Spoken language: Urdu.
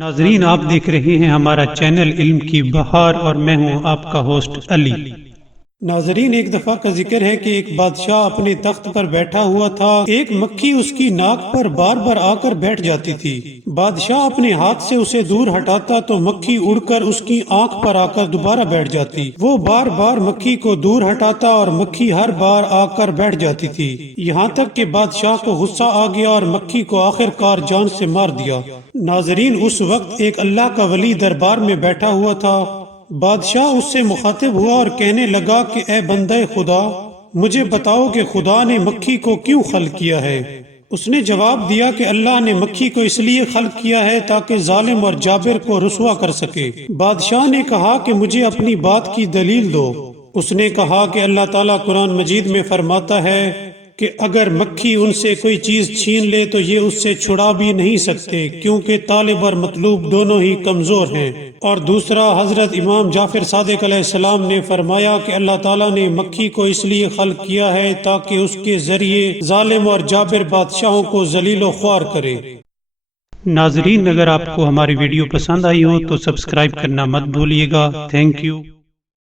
ناظرین، آپ دیکھ رہے ہیں ہمارا چینل علم کی بہار اور میں ہوں آپ کا ہوسٹ علی۔ ناظرین، ایک دفعہ کا ذکر ہے کہ ایک بادشاہ اپنے تخت پر بیٹھا ہوا تھا۔ ایک مکھی اس کی ناک پر بار بار آ کر بیٹھ جاتی تھی۔ بادشاہ اپنے ہاتھ سے اسے دور ہٹاتا تو مکھی اڑ کر اس کی آنکھ پر آ کر دوبارہ بیٹھ جاتی۔ وہ بار بار مکھی کو دور ہٹاتا اور مکھی ہر بار آ کر بیٹھ جاتی تھی، یہاں تک کہ بادشاہ کو غصہ آ گیا اور مکھی کو آخر کار جان سے مار دیا۔ ناظرین، اس وقت ایک اللہ کا ولی دربار میں بیٹھا ہوا تھا۔ بادشاہ اس سے مخاطب ہوا اور کہنے لگا کہ اے بندہ خدا، مجھے بتاؤ کہ خدا نے مکھی کو کیوں خلق کیا ہے؟ اس نے جواب دیا کہ اللہ نے مکھی کو اس لیے خلق کیا ہے تاکہ ظالم اور جابر کو رسوا کر سکے۔ بادشاہ نے کہا کہ مجھے اپنی بات کی دلیل دو۔ اس نے کہا کہ اللہ تعالیٰ قرآن مجید میں فرماتا ہے کہ اگر مکھی ان سے کوئی چیز چھین لے تو یہ اس سے چھڑا بھی نہیں سکتے، کیونکہ طالب اور مطلوب دونوں ہی کمزور ہیں۔ اور دوسرا، حضرت امام جعفر صادق علیہ السلام نے فرمایا کہ اللہ تعالیٰ نے مکھی کو اس لیے خلق کیا ہے تاکہ اس کے ذریعے ظالم اور جابر بادشاہوں کو ذلیل و خوار کرے۔ ناظرین، اگر آپ کو ہماری ویڈیو پسند آئی ہو تو سبسکرائب کرنا مت بھولیے گا۔ Thank you.